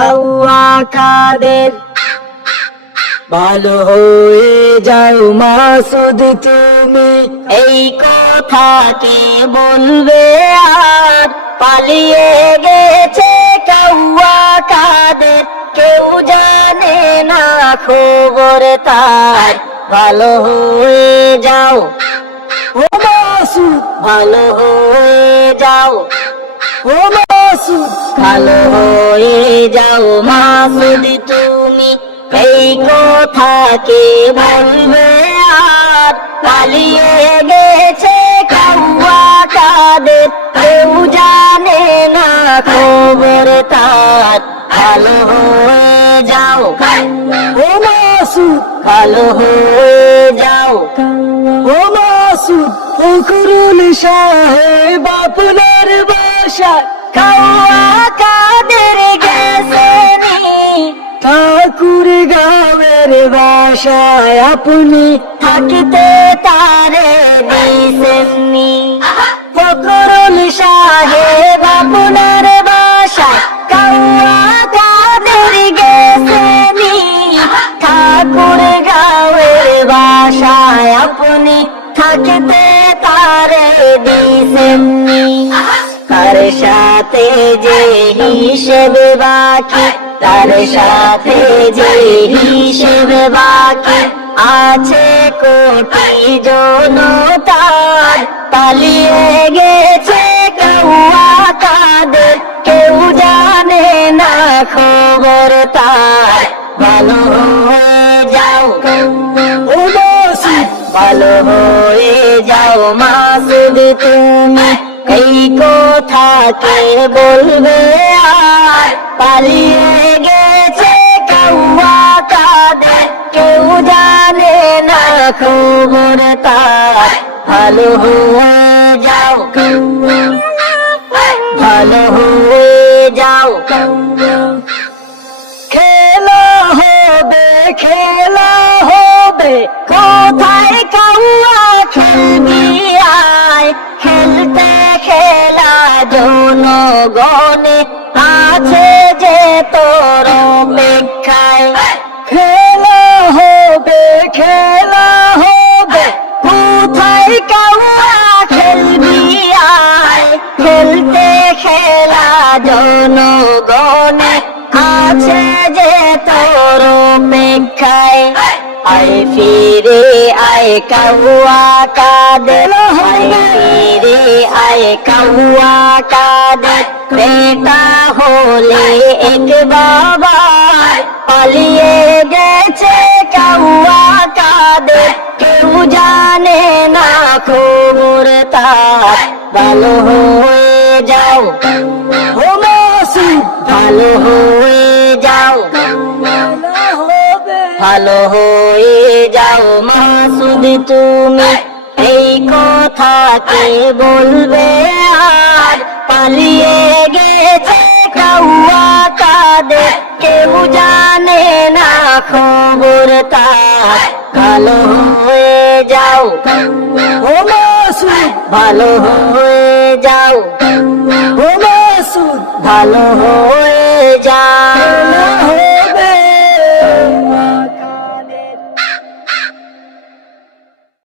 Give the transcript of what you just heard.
কাউয়া কাদের ভালো হয়ে যাও মাসুদ তুমি। এই কথা কে বলবে আর পালিয়ে গেছে কাউয়া কাদের, কেউ জানে না খবর তার। ভালো হয়ে যাও ও মাসুদ, ভালো হয়ে যাও ও মাসুদ, ভালো হয়ে যাও মাসুদ তুমি। এই কথা কে বলবে আর পালিয়ে গেছে কাউয়া কাদের, কেউ জানে না খবর তার। ভালো হয়ে যাও ও মাসুদ, ভালো হয়ে যাও ও মাসুদ। ফখরুল সাহেব আপনার বাসা কাউয়া কাদের গেছেনি, ঠাকুর গাঁয়ের বাসায় আপনি থাকতে তারে দিছেননি। ফখরুল সাহেব আপনার বাসায় কাউয়া কাদের গেছেনি, ঠাকুর গাঁয়ের বাসায় আপনি থাকতে তারে দিছেননি। তার সাথে যে হিসেব বাকি, তার সাথে যে হিসেব বাকি আছে কোটি জনতার। পালিয়ে গেছে কাউয়া কাদের, কেউ জানে না খবর তার। ভালো হয়ে যাও ও মাসুদ, ভালো হয়ে যাও মাসুদ তুমি। এই কথা কে বলবে আর পালিয়ে গেছে কাউয়া কাদের, কেউ জানে না খবর তার। ভালো হয়ে যাও, ভালো হয়ে যাও। খেলা হবে, খেলা হবে, কোথায় কাউয়া খেলবি আয়। খেলতে খেলা জনগণে আছে যে তোর অপেক্ষায়। খেলা হবে, খেলা হবে, কোথায় কাউয়া খেলবি আয়। খেলতে খেলা জনগণে আছে যে তোর অপেক্ষায়। আয় ফিরে আয় কাউয়া কাদের, আয় ফিরে আয় কাউয়া কাদের। বেটা হলে এক বাবা, পালিয়ে গেছে কাউয়া কাদের, কেউ জানে না খবর তার। ভালো হয়ে যাও ও মাসুদ, ভালো হয়ে যাও, ভালো হয়ে যাও মাসুদ তুমি। এই কথা কে বলবে আর পালিয়ে গেছে কাউয়া কাদের, কেউ জানে না খবর তার। ভালো হয়ে যাও ও মাসুদ, ভালো হয়ে যাও ও মাসুদ, ভালো হয়ে যাও।